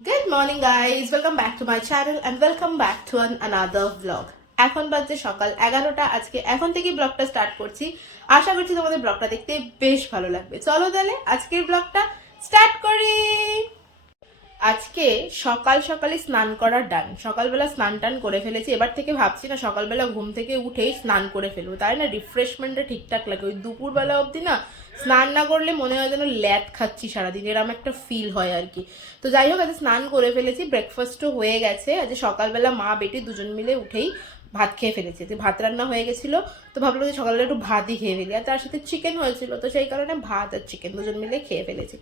Good morning guys, welcome back to my channel and welcome back to an another vlog. এখন বাজছে সকাল এগারোটা। আজকে এখন থেকে ব্লগটা স্টার্ট করছি। আশা করছি তোমাদের ব্লগটা দেখতে বেশ ভালো লাগবে। চলো তাহলে আজকের ব্লগটা স্টার্ট করি। আজকে সকাল সকালে স্নান করার ডান সকালবেলা স্নান টান করে ফেলেছি। এবার থেকে ভাবছি না সকালবেলা ঘুম থেকে উঠেই স্নান করে ফেলব। তাই না? রিফ্রেশমেন্টটা ঠিকঠাক লাগে। ওই দুপুরবেলা অবধি না স্নান না করলে মনে হয় যেন ল্যাদ খাচ্ছি সারাদিন এরকম একটা ফিল হয় আর কি। তো যাই হোক আজ স্নান করে ফেলেছি ব্রেকফাস্টও হয়ে গেছে। আজ সকালবেলা মা, বেটি দুজন মিলে উঠেই ভাত খেয়ে ফেলেছি। তো ভাত রান্না হয়ে গেছিল, তো ভাবলো যে সকালবেলা একটু ভাতই খেয়ে ফেলি। আর তার সাথে চিকেন হয়েছিল, তো সেই কারণে ভাত আর চিকেন দুজন মিলে খেয়ে ফেলেছি।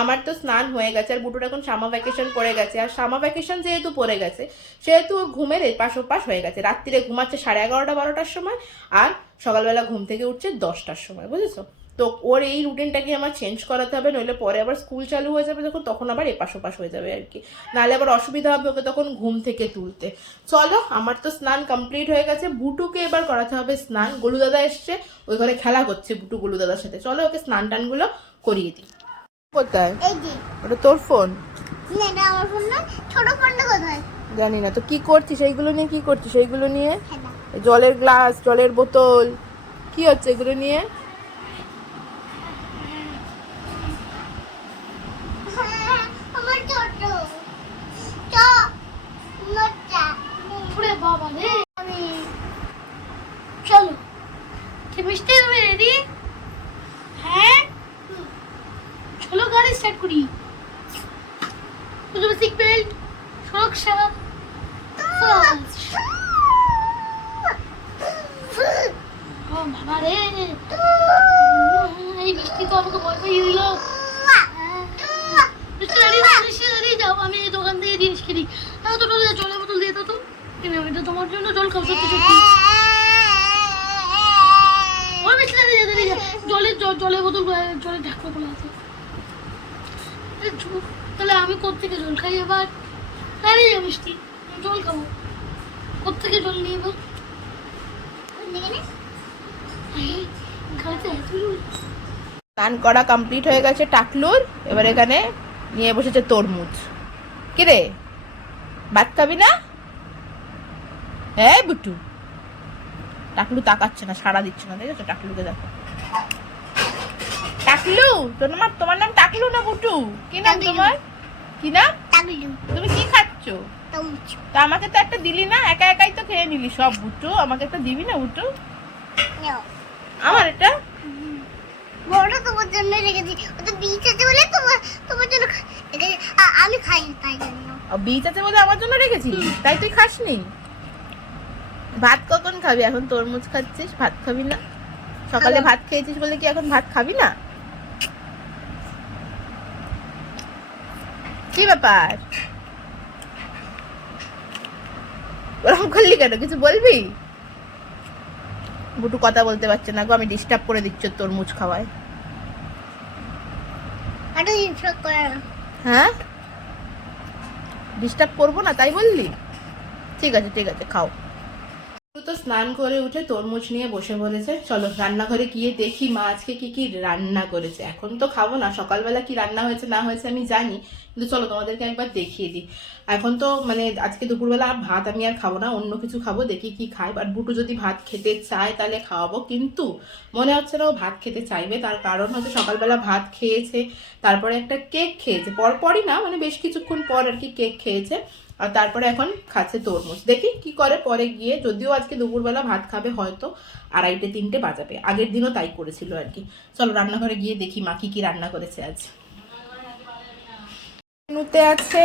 আমার তো স্নান হয়ে গেছে, আর বুটুর এখন সামা ভ্যাকেশন পড়ে গেছে। আর সামা ভ্যাকেশন যেহেতু পড়ে গেছে, সেহেতু ওর ঘুমের এপাশ ওপাশ হয়ে গেছে। রাত্রিরে ঘুমাচ্ছে সাড়ে এগারোটা, বারোটার সময়, আর সকালবেলা ঘুম থেকে উঠছে দশটার সময়, বুঝেছ? তো ওর এই রুটিনটাকে আমার চেঞ্জ করাতে হবে নইলে পরে আবার স্কুল চালু হয়ে যাবে যখন তখন আবার এপাশ ওপাশ হয়ে যাবে আর কি। নাহলে আবার অসুবিধা হবে ওকে তখন ঘুম থেকে তুলতে। চলো আমার তো স্নান কমপ্লিট হয়ে গেছে বুটুকে এবার করাতে হবে স্নান। গোলু দাদা এসছে ওই ঘরে খেলা করছে বুটু গোলু দাদার সাথে। চলো ওকে স্নান টানগুলো করিয়ে দিই। কোথায়? ওটা তোর ফোন জানি না তো কি করছিস? সেইগুলো নিয়ে কি করছিস? সেইগুলো নিয়ে? জলের গ্লাস জলের বোতল কি হচ্ছে এগুলো নিয়ে হ্যাঁ, আমার ছোট চ মোটা বাবা আমি চলো। মিষ্টি তুমি রেডি হ্যাঁ? চলো গাড়ি স্টার্ট করি বুঝলো সিট বেল্ট সুরক্ষা ফার্স্ট ও বাবা রে এই মিষ্টি তো আমাকে ভয় পাইয়ে দিল মিষ্টি দাঁড়িয়ে যাও মিষ্টি দাঁড়িয়ে যাও আমি এই দোকান থেকে জিনিস কিনি তাও তো তোদের জলের বোতল দিয়ে দাও তো তোমার জন্য জল যাও জলের জলের বোতল জলের তাহলে আমি কোথেকে জল খাই এবার? দাঁড়িয়ে যাও মিষ্টি জল খাব। কোথেকে জল নিয়ে এবার। স্নান করা কমপ্লিট হয়ে গেছে টাকলুর। এবার এখানে নিয়ে বসেছে তরমুজ। কি রে? ভাত খাবি না? হ্যাঁ বুটু টাকলু তাকাচ্ছে না সাড়া দিচ্ছে না দেখেছ? টাকলুকে দেখো। টাকলু তোর নাম তোমার নাম টাকলু না বুটু কি নাম তোমার? কি নাম? টাকলু তুমি কি খাচ্ছ? তা আমাকে তো একটা দিলি না একা একাই তো খেয়ে নিলি। সব বুটু আমাকে একটা দিবি না বুটু আমার এটা বড় তোমার জন্য রেখেছি। ওটা বিচ আছে বলে তোমার তোমার জন্য আমি খাই তাই জন্য। বীজ আছে বলে আমার জন্য রেখেছিস? তাই তুই খাসনি? ভাত কখন খাবি? এখন তরমুজ খাচ্ছিস ভাত খাবি না? সকালে ভাত খেয়েছিস বলে কি এখন ভাত খাবি না? কি ব্যাপার? ওরকম করলি কেন? কিছু বলবি? বুটু কথা বলতে পারছে না গো আমি ডিস্টার্ব করে দিচ্ছ তরমুজ খাওয়ায়। হ্যাঁ? ডিস্টার্ব করব না তাই বললি? ঠিক আছে ঠিক আছে খাও। স্নান করে উঠে তরমুজ নিয়ে বসে পড়েছে চলো রান্নাঘরে গিয়ে দেখি মা আজকে কি কি রান্না করেছে। এখন তো খাব না, সকালবেলা কি রান্না হয়েছে না হয়েছে আমি জানি, কিন্তু চলো তোমাদেরকে একবার দেখিয়ে দিই। এখন তো মানে আজকে দুপুরবেলা আর ভাত আমি আর খাব না, অন্য কিছু খাব, দেখি কি খাই আর বুটু যদি ভাত খেতে চায় তাহলে খাওয়াবো, কিন্তু মনে হচ্ছে না ও ভাত খেতে চাইবে। তার কারণ হচ্ছে সকালবেলা ভাত খেয়েছে, তারপরে একটা কেক খেয়েছে, পরপরই না মানে বেশ কিছুক্ষণ পর আর কি কেক খেয়েছে। আর তারপরে এখন খাচ্ছে তরমুজ। দেখি কি করে পরে গিয়ে, যদিও আজকে দুপুরবেলা ভাত খাবে হয়তো আড়াইটে, তিনটে বাজাবে। আগের দিনও তাই করেছিল আর কি। চলো রান্নাঘরে গিয়ে দেখি মা কি কি রান্না করেছে আজ। মেনুতে আছে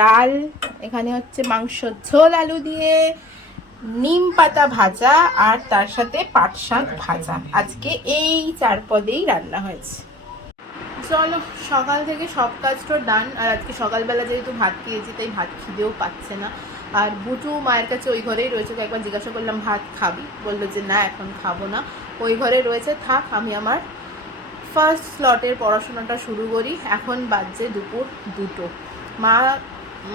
ডাল, এখানে হচ্ছে মাংস ঝোল, আলু দিয়ে, নিম পাতা ভাজা আর তার সাথে পাট শাক ভাজা। আজকে এই চার পদেই রান্না হয়েছে। চলো, সকাল থেকে সব কাজ তো ডান আর আজকে সকালবেলা যেহেতু ভাত খেয়েছি, তাই ভাত খিদেও পাচ্ছে না। আর বুটু মায়ের কাছে ওই ঘরেই রয়েছে, তো একবার জিজ্ঞাসা করলাম, ভাত খাবি? বলল যে, না, এখন খাব না। ওই ঘরে রয়েছে, থাক, আমি আমার ফার্স্ট স্লটের পড়াশোনাটা শুরু করি। এখন বাজছে দুপুর দুটো। মা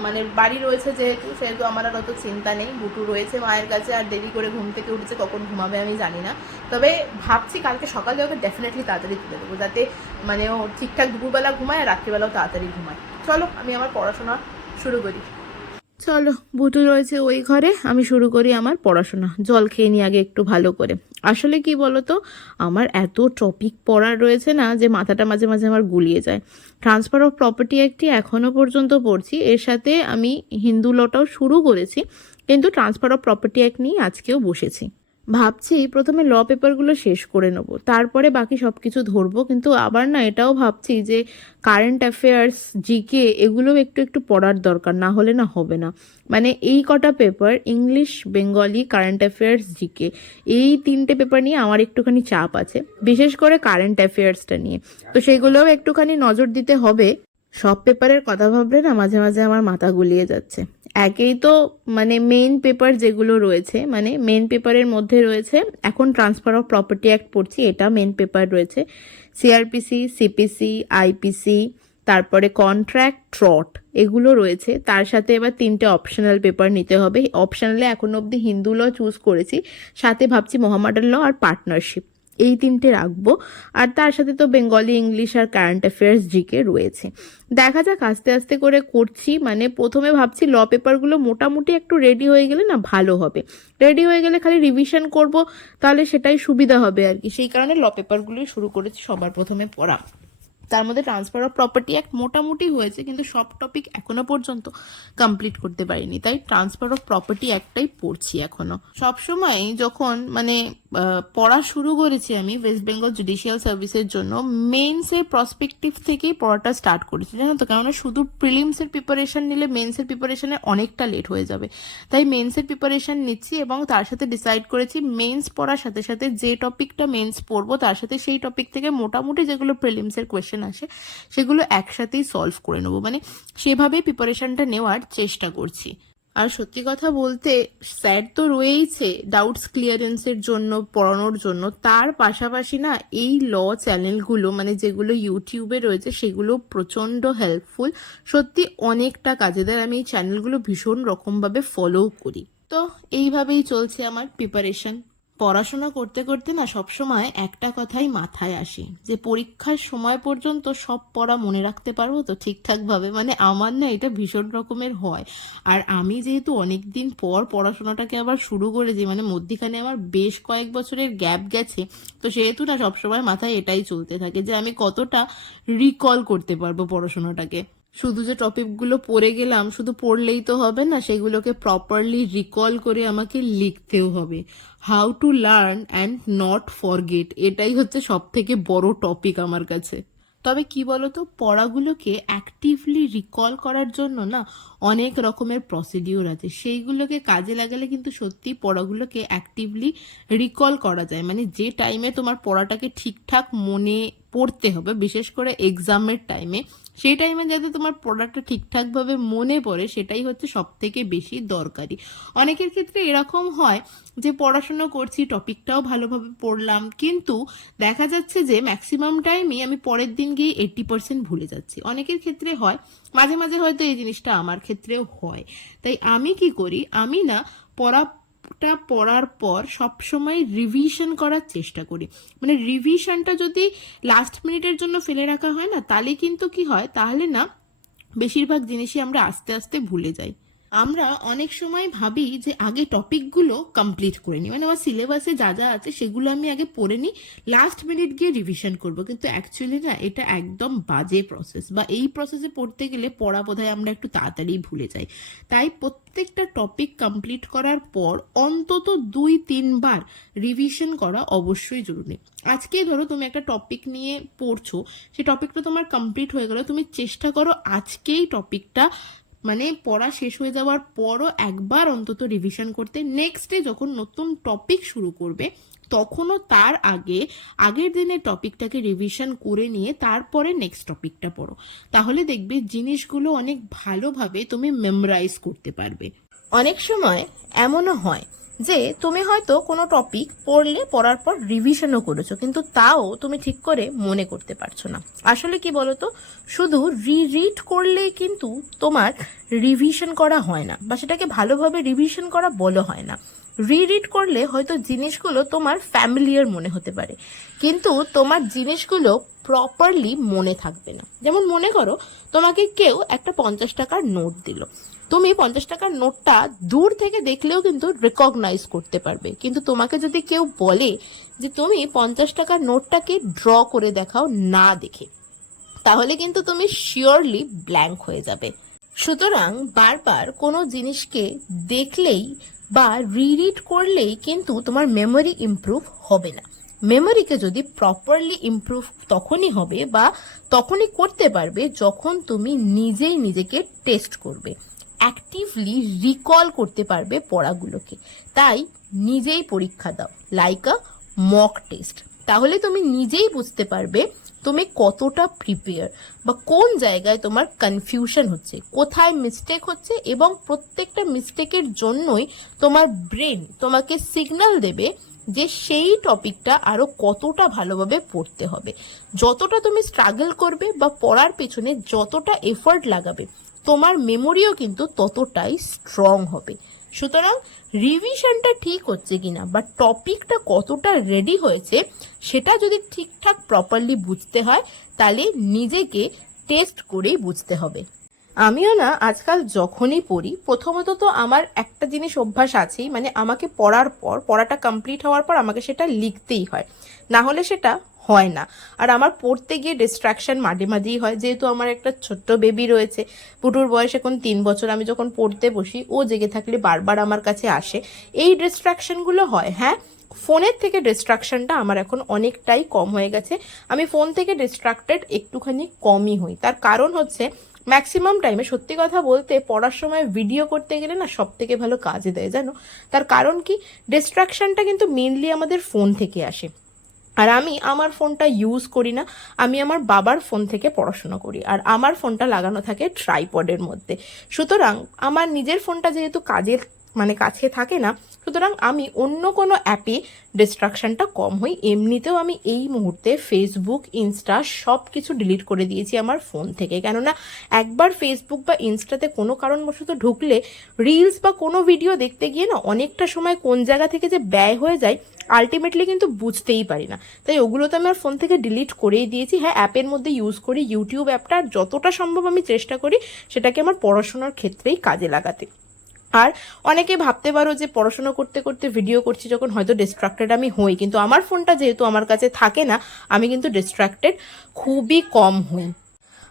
মানে বাড়ি রয়েছে যেহেতু, সেহেতু আমার আর অত চিন্তা নেই। বুটু রয়েছে মায়ের কাছে আর দেরি করে ঘুম থেকে উঠেছে, কখন ঘুমাবে আমি জানি না। তবে ভাবছি কালকে সকালে ওকে ডেফিনেটলি তাড়াতাড়ি তুলে দেবো, যাতে মানে ও ঠিকঠাক দুপুরবেলা ঘুমায় আর রাত্রিবেলাও তাড়াতাড়ি ঘুমায়। চলো, আমি আমার পড়াশোনা শুরু করি। চলো, বুটু রয়েছে ওই ঘরে। আমি শুরু করি আমার পড়াশোনা। জল খেয়ে নিই আগে একটু ভালো করে। আসলে কি বলতো, আমার এত টপিক পড়ার রয়েছে না যে মাথাটা মাঝে মাঝে আমার গুলিয়ে যায়। ট্রান্সফার অফ প্রপার্টি একটি এখনও পর্যন্ত পড়ছি। এর সাথে আমি হিন্দু লটাও শুরু করেছি, কিন্তু ট্রান্সফার অফ প্রপার্টি অ্যাক্ট নিয়ে আজকেও বসেছি। ভাবছি প্রথমে ল পেপারগুলো শেষ করে নেব, তারপরে বাকি সব কিছু ধরবো, কিন্তু আবার না এটাও ভাবছি যে কারেন্ট অ্যাফেয়ার্স জিকে এগুলোও একটু একটু পড়ার দরকার, না হলে না হবে না। মানে এই কটা paper English Bengali current affairs GK এই তিনটে পেপার নিয়ে আমার একটুখানি চাপ আছে, বিশেষ করে কারেন্ট অ্যাফেয়ার্সটা নিয়ে। তো সেগুলোও একটুখানি নজর দিতে হবে, সব পেপারের কথা ভাবলে না মাঝে মাঝে আমার মাথা গুলিয়ে যাচ্ছে। একেই তো মানে মেইন পেপার যেগুলো রয়েছে মানে মেইন পেপারের মধ্যে রয়েছে, এখন ট্রান্সফার অফ প্রপার্টি অ্যাক্ট পড়ছি, এটা মেইন পেপার রয়েছে। সিআরপিসি সিপিসি আইপিসি তারপরে কন্ট্রাক্ট ট্রট এগুলো রয়েছে। তার সাথে এবার তিনটে অপশনাল পেপার নিতে হবে। অপশনালে এখন অবধি হিন্দু ল চুজ করেছি, সাথে ভাবছি মোহাম্মডান ল আর পার্টনারশিপ এই তিনটে রাখব। আর তার সাথে তো বেঙ্গলি, ইংলিশ আর কারেন্ট অ্যাফেয়ার্স জিকে রয়েছে। দেখা যাক, আস্তে আস্তে করে করছি। মানে প্রথমে ভাবছি ল পেপারগুলো মোটামুটি একটু রেডি হয়ে গেলে না ভালো হবে। রেডি হয়ে গেলে খালি রিভিশন করব, তাহলে সেটাই সুবিধা হবে আর কি। সেই কারণে ল পেপারগুলোই শুরু করেছি সবার প্রথমে পড়া। তার মধ্যে ট্রান্সফার অফ প্রপার্টি অ্যাক্ট মোটামুটি হয়েছে, কিন্তু সব টপিক এখনও পর্যন্ত কমপ্লিট করতে পারিনি। তাই ট্রান্সফার অফ প্রপার্টি অ্যাক্টটাই পড়ছি এখনও। সবসময় যখন মানে পড়া শুরু করেছি আমি ওয়েস্ট বেঙ্গল জুডিশিয়াল সার্ভিসের জন্য। মেন্সের প্রসপেক্টিভ থেকেই পড়াটা স্টার্ট করেছি, জানো তো? কেননা শুধু প্রিলিমসের প্রিপারেশন নিলে মেন্সের প্রিপারেশনে অনেকটা লেট হয়ে যাবে। তাই মেন্সের প্রিপারেশন নিচ্ছি এবং তার সাথে ডিসাইড করেছি মেন্স পড়ার সাথে সাথে যে টপিকটা মেন্স পড়ব, তার সাথে সেই টপিক থেকে মোটামুটি যেগুলো প্রিলিমসের কোয়েশ্চেন আসে, সেগুলো একসাথেই সলভ করে নেব। মানে সেভাবেই প্রিপারেশনটা নেওয়ার চেষ্টা করছি। আর সত্যি কথা বলতে স্যার তো রয়েইছে ডাউটস ক্লিয়ারেন্সের জন্য, পড়ানোর জন্য। তার পাশাপাশি না, এই ল চ্যানেলগুলো মানে যেগুলো ইউটিউবে রয়েছে, সেগুলো প্রচণ্ড হেল্পফুল সত্যি অনেকটা কাজে দেয়। আমি এই চ্যানেলগুলো ভীষণ রকমভাবে ফলো করি। তো এইভাবেই চলছে আমার প্রিপারেশন পড়াশোনা করতে করতে না সবসময় একটা কথাই মাথায় আসে, যে পরীক্ষার সময় পর্যন্ত সব পড়া মনে রাখতে পারব তো ঠিকঠাকভাবে? মানে আমার না এটা ভীষণ রকমের হয়। আর আমি যেহেতু অনেক দিন পর পড়াশোনাটাকে আবার শুরু করেছি মানে মধ্যিখানে আমার বেশ কয়েক বছরের গ্যাপ গেছে, তো সেহেতু না সবসময় মাথায় এটাই চলতে থাকে যে আমি কতটা রিকল করতে পারব পড়াশোনাটাকে। শুধু যে টপিকগুলো পড়ে গেলাম, শুধু পড়লেই তো হবে না, সেগুলোকে প্রপারলি রিকল করে আমাকে লিখতেও হবে। How to learn and not forget এটাই হচ্ছে সব থেকে বড় টপিক আমার কাছে। তবে কি বলতো, পড়াগুলোকে অ্যাক্টিভলি রিকল করার জন্য না অনেক রকমের প্রসিডিওর আছে। সেইগুলোকে কাজে লাগালে কিন্তু সত্যি পড়াগুলোকে অ্যাক্টিভলি রিকল করা যায়। মানে যে টাইমে তোমার পড়াটাকে ঠিকঠাক মনে পড়তে হবে, বিশেষ করে এক্সামের টাইমে সেই টাইমে যাতে তোমার পড়াটা ঠিকঠাকভাবে মনে পড়ে, সেটাই হচ্ছে সব থেকে বেশি দরকারি। অনেকের ক্ষেত্রে এরকম হয় যে, পড়াশুনো করছি টপিকটাও ভালোভাবে পড়লাম, কিন্তু দেখা যাচ্ছে যে ম্যাক্সিমাম টাইমই আমি পরের দিন গিয়ে এইট্টি পার্সেন্ট ভুলে যাচ্ছি। অনেকের ক্ষেত্রে হয়, মাঝে মাঝে হয়তো এই জিনিসটা আমার ক্ষেত্রেও হয়। তাই আমি কি করি? আমি না পড়াটা পড়ার পর সবসময় রিভিশন করার চেষ্টা করি। মানে রিভিশনটা যদি লাস্ট মিনিটের জন্য ফেলে রাখা হয় না, তাহলে কিন্তু কি হয়, তাহলে না, বেশিরভাগ জিনিসই আমরা আস্তে আস্তে ভুলে যাই। আমরা অনেক সময় ভাবি যে আগে টপিকগুলো কমপ্লিট করে নিই। মানে আমার সিলেবাসে যা যা আছে সেগুলো আমি আগে পড়ে নিই লাস্ট মিনিট গিয়ে রিভিশন করব। কিন্তু অ্যাকচুয়ালি না, এটা একদম বাজে প্রসেস বা এই প্রসেসে পড়তে গেলে পড়া বোধহয় আমরা একটু তাড়াতাড়ি ভুলে যাই। তাই প্রত্যেকটা টপিক কমপ্লিট করার পর অন্তত দুই, তিনবার রিভিশন করা অবশ্যই জরুরি। আজকে ধরো তুমি একটা টপিক নিয়ে পড়ছো সেই টপিকটা তোমার কমপ্লিট হয়ে গেল, তুমি চেষ্টা করো আজকেই টপিকটা মানে পড়া শেষ হয়ে যাওয়ার পরও একবার অন্তত রিভিশন করতে নেক্সট ডে যখন নতুন টপিক শুরু করবে, তখনও তার আগে, আগের দিনের টপিকটাকে রিভিশন করে নিয়ে তারপরে নেক্সট টপিকটা পড়ো। তাহলে দেখবে জিনিসগুলো অনেক ভালোভাবে তুমি মেমোরাইজ করতে পারবে। অনেক সময় এমনও হয় যে তুমি হয়তো কোনো টপিক পড়লে পড়ার পর রিভিশনও করেছ, কিন্তু তাও তুমি ঠিক করে মনে করতে পারছ না। আসলে কি বলতো? শুধু রিরিড করলেই কিন্তু তোমার রিভিশন করা হয় না, বা সেটাকে ভালোভাবে রিভিশন করা বলো হয় না। রিরিড করলে হয়তো জিনিসগুলো তোমার ফ্যামিলিয়ার মনে হতে পারে, কিন্তু তোমার জিনিসগুলো প্রপারলি মনে থাকবে না। যেমন মনে করো, তোমাকে কেউ একটা পঞ্চাশ টাকার নোট দিল তুমি পঞ্চাশ টাকার নোটটা দূর থেকে দেখলেও কিন্তু রেকগনাইজ করতে পারবে। কিন্তু তোমাকে যদি কেউ বলে যে তুমি পঞ্চাশ টাকার নোটটাকে ড্র করে দেখাও না দেখে, তাহলে কিন্তু তুমি শিওরলি ব্ল্যাঙ্ক হয়ে যাবে। সুতরাং বারবার কোনো জিনিসকে দেখলেই বা রিরিড করলেই কিন্তু তোমার মেমোরি ইমপ্রুভ হবে না। মেমোরিকে যদি প্রপারলি ইমপ্রুভ তখনই হবে বা তখনই করতে পারবে যখন তুমি নিজেই নিজেকে টেস্ট করবে। অ্যাক্টিভলি রিকল করতে পারবে পড়াগুলোকে। তাই নিজেই পরীক্ষা দাও লাইক আ মক টেস্ট তাহলে তুমি নিজেই বুঝতে পারবে তুমি কতটা প্রিপেয়ার বা কোন জায়গায় তোমার কনফিউশন হচ্ছে, কোথায় মিস্টেক হচ্ছে এবং প্রত্যেকটা মিস্টেকের জন্যই তোমার ব্রেন তোমাকে সিগন্যাল দেবে যে সেই টপিকটা আরও কতটা ভালোভাবে পড়তে হবে। যতটা তুমি স্ট্রাগল করবে বা পড়ার পেছনে যতটা এফর্ট লাগাবে তোমার মেমোরিও কিন্তু ততটাই স্ট্রং হবে। সুতরাং রিভিশনটা ঠিক হচ্ছে কিনা বা টপিকটা কতটা রেডি হয়েছে, সেটা যদি ঠিকঠাক প্রপারলি বুঝতে হয়, তাহলে নিজেকে টেস্ট করেই বুঝতে হবে। আমিও না আজকাল যখনই পড়ি, প্রথমত তো আমার একটা জিনিস অভ্যাস আছেই মানে আমাকে পড়ার পর, পড়াটা কমপ্লিট হওয়ার পর আমাকে সেটা লিখতেই হয়। না হলে সেটা হয় না। আর আমার পড়তে গিয়ে ডিস্ট্রাকশন মাঝে মাঝেই হয়, যেহেতু আমার একটা ছোট্ট বেবি রয়েছে। পুটুর বয়স এখন তিন বছর, আমি যখন পড়তে বসি, ও জেগে থাকলে বারবার আমার কাছে আসে। এই ডিস্ট্রাকশনগুলো হয় হ্যাঁ? ফোনের থেকে ডিস্ট্রাকশনটা আমার এখন অনেকটাই কম হয়ে গেছে। আমি ফোন থেকে ডিস্ট্রাক্টেড একটুখানি কমই হই। তার কারণ হচ্ছে ম্যাক্সিমাম টাইমে সত্যি কথা বলতে পড়ার সময় ভিডিও করতে গেলে না সব থেকে ভালো কাজে দেয়, জানো? তার কারণ কি? ডিস্ট্রাকশনটা কিন্তু মেনলি আমাদের ফোন থেকে আসে। আর আমি আমার ফোনটা ইউজ করি না, আমি আমার বাবার ফোন থেকে পড়াশোনা করি। আর আমার ফোনটা লাগানো থাকে ট্রাইপডের মধ্যে। সুতরাং আমার নিজের ফোনটা যেহেতু কাজের মানে কাছে থাকে না সুতরাং আমি অন্য কোনো অ্যাপে ডিস্ট্রাকশনটা কম হই, এমনিতেও আমি এই মুহূর্তে ফেসবুক ইনস্টা সব কিছু ডিলিট করে দিয়েছি আমার ফোন থেকে। কেননা একবার ফেসবুক বা ইনস্টাতে কোনো কারণবশত ঢুকলে রিলস বা কোনো ভিডিও দেখতে গিয়ে না অনেকটা সময় কোন জায়গা থেকে যে ব্যয় হয়ে যায় আলটিমেটলি কিন্তু বুঝতেই পারি না। তাই ওগুলো তো আমি আমার ফোন থেকে ডিলিট করেই দিয়েছি। হ্যাঁ অ্যাপের মধ্যে ইউজ করি ইউটিউব অ্যাপটা যতটা সম্ভব আমি চেষ্টা করি সেটাকে আমার পড়াশোনার ক্ষেত্রেই কাজে লাগাতে। আর অনেকে ভাবতে পারো যে পড়াশোনা করতে করতে ভিডিও করছি, যখন হয়তো ডিস্ট্রাক্টেড আমি হই। কিন্তু আমার ফোনটা যেহেতু আমার কাছে থাকে না, আমি কিন্তু ডিস্ট্রাক্টেড খুবই কম হই।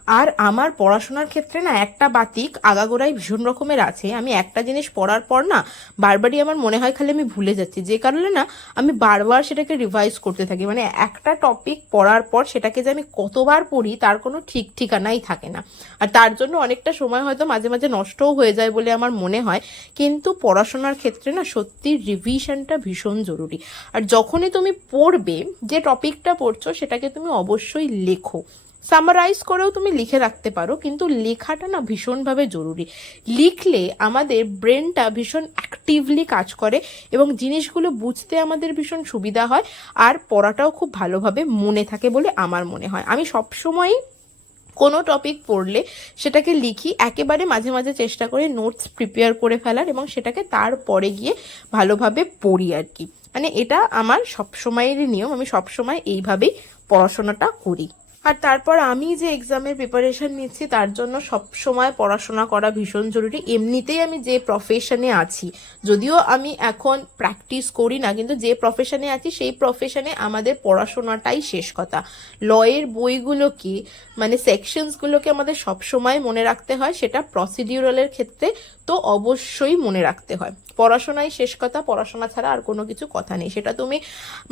আর আমার পড়াশোনার ক্ষেত্রে না একটা বাতিক আগাগোড়াই ভীষণ রকমের আছে। আমি একটা জিনিস পড়ার পর না বারবারই আমার মনে হয় খালি আমি ভুলে যাচ্ছি। যে কারণে না আমি বারবার সেটাকে রিভাইজ করতে থাকি। মানে একটা টপিক পড়ার পর সেটাকে যে আমি কতবার পড়ি তার কোনো ঠিক ঠিকানাই থাকে না। আর তার জন্য অনেকটা সময় হয়তো মাঝে মাঝে নষ্টও হয়ে যায় বলে আমার মনে হয়। কিন্তু পড়াশোনার ক্ষেত্রে না সত্যি রিভিশনটা ভীষণ জরুরি। আর যখনই তুমি পড়বে, যে টপিকটা পড়ছো সেটাকে তুমি অবশ্যই লেখো। সামারাইজ করেও তুমি লিখে রাখতে পারো, কিন্তু লেখাটা না ভীষণভাবে জরুরি। লিখলে আমাদের ব্রেনটা ভীষণ অ্যাক্টিভলি কাজ করে এবং জিনিসগুলো বুঝতে আমাদের ভীষণ সুবিধা হয়, আর পড়াটাও খুব ভালোভাবে মনে থাকে বলে আমার মনে হয়। আমি সবসময়ই কোনো টপিক পড়লে সেটাকে লিখি, একেবারে মাঝে মাঝে চেষ্টা করে নোটস প্রিপেয়ার করে ফেলার এবং সেটাকে তারপরে গিয়ে ভালোভাবে পড়ি আর কি। মানে এটা আমার সবসময়েরই নিয়ম, আমি সবসময় এইভাবেই পড়াশোনাটা করি। আর তারপর আমি যে এক্সামের প্রিপারেশন নিচ্ছি, তার জন্য সব সময় পড়াশোনা করা ভীষণ জরুরি। এমনিতেই আমি যে প্রফেশনে আছি, যদিও আমি এখন প্র্যাকটিস করি না, কিন্তু যে প্রফেশনে আছি, সেই প্রফেশনে আমাদের পড়াশোনাটাই শেষ কথা। লয়ের বইগুলোকে মানে সেকশনসগুলোকে আমাদের সব সময় মনে রাখতে হয়, সেটা প্রসিডিউরালের ক্ষেত্রে তো অবশ্যই মনে রাখতে হয়। পড়াশোনাই শেষ কথা, পড়াশোনা ছাড়া আর কোনো কিছু কথা নেই। সেটা তুমি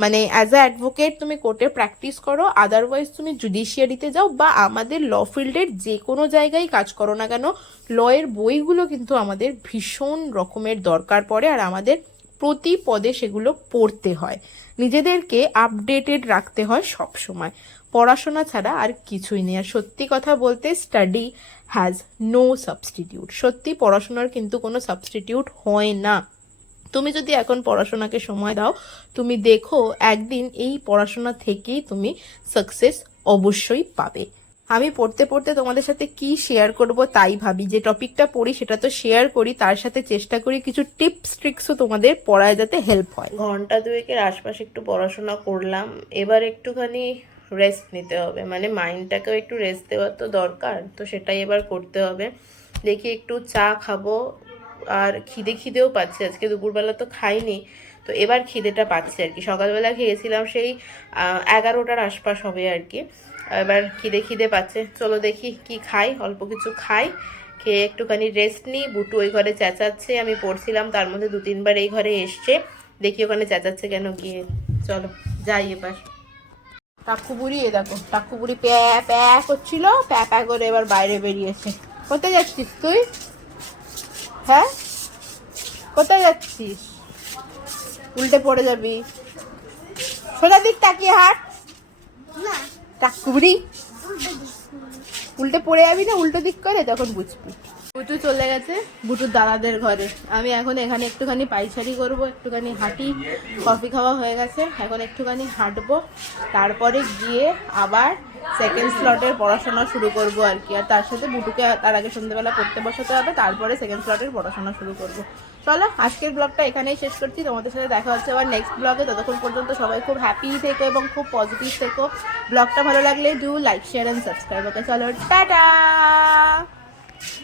মানে অ্যাজ আ অ্যাডভোকেট তুমি কোর্টে প্র্যাকটিস করো আদারওয়াইজ তুমি জুডিশিয়ারিতে যাও বা আমাদের ল ফিল্ডের যে কোনো জায়গায় কাজ করো না কেন, লয়ের বইগুলো কিন্তু আমাদের ভীষণ রকমের দরকার পড়ে আর আমাদের প্রতি পদে সেগুলো পড়তে হয়। নিজেদেরকে আপডেটেড রাখতে হয় সব সময় পড়াশোনা ছাড়া আর কিছুই নেই। আর সত্যি কথা বলতে স্টাডি হ্যাজ নো সাবস্টিটিউট সত্যি পড়াশোনার কিন্তু কোনো সাবস্টিটিউট হয় না। তুমি যদি এখন পড়াশোনাকে সময় দাও, তুমি দেখো একদিন এই পড়াশোনা থেকেই তুমি সাকসেস অবশ্যই পাবে। আমি পড়তে পড়তে তোমাদের সাথে কি শেয়ার করব তাই ভাবি। যে টপিকটা পড়ি সেটা তো শেয়ার করি, তার সাথে চেষ্টা করি কিছু টিপস ট্রিক্সও তোমাদের পড়ায় যাতে হেল্প হয়। ঘণ্টা দুয়েকের আশপাশে একটু পড়াশোনা করলাম। এবার একটুখানি রেস্ট নিতে হবে। মানে মাইন্ডটাকেও একটু রেস্ট দেওয়ার তো দরকার, তো সেটাই এবার করতে হবে। দেখি একটু চা খাব। আর খিদে খিদেও পাচ্ছে। আজকে দুপুরবেলা তো খাইনি। তো এবার খিদেটা পাচ্ছে আর কি। সকালবেলা খেয়েছিলাম সেই এগারোটার আশপাশ হবে আর কি। এবার খিদে খিদে পাচ্ছে। চলো দেখি কি খাই, অল্প কিছু খাই। খেয়ে একটুখানি রেস্ট নিই বুটু ওই ঘরে চেঁচাচ্ছে, আমি পড়ছিলাম, তার মধ্যে দু তিনবার এই ঘরে এসছে। দেখি ওখানে চেঁচাচ্ছে কেন গিয়ে। চলো, যাই এবার। টাক্কুবুড়ি এ দেখো টাক্কুবুড়ি প্যা প্যা করছিল, প্যা প্যা করে এবার বাইরে বেরিয়েছে। কোথায় যাচ্ছিস তুই? হ্যাঁ? কোথায় যাচ্ছিস? উল্টে পড়ে যাবি। সোজা দিক তাকিয়ে হাট। না। টাক্কুবুড়ি উল্টে পড়ে যাবি না উল্টো দিক করে তখন বুঝবি। বুটু চলে গেছে বুটুর দাদাদের ঘরে। আমি এখন এখানে একটুখানি পাইচারি করব একটুখানি হাঁটি কফি খাওয়া হয়ে গেছে। এখন একটুখানি হাঁটবো। তারপরে গিয়ে আবার সেকেন্ড স্লটের পড়াশোনা শুরু করব আর কি। আর তার সাথে বুটুকে তার আগে সন্ধ্যেবেলা পড়তে বসাতে হবে। তারপরে সেকেন্ড স্লটের পড়াশোনা শুরু করব। চলো, আজকের ব্লগটা এখানেই শেষ করছি। তোমাদের সাথে দেখা হচ্ছে আবার নেক্সট ব্লগে ততক্ষণ পর্যন্ত সবাই খুব হ্যাপি থেকো এবং খুব পজিটিভ থেকো। ব্লগটা ভালো লাগলে do like share and subscribe okay চলো, টাটা!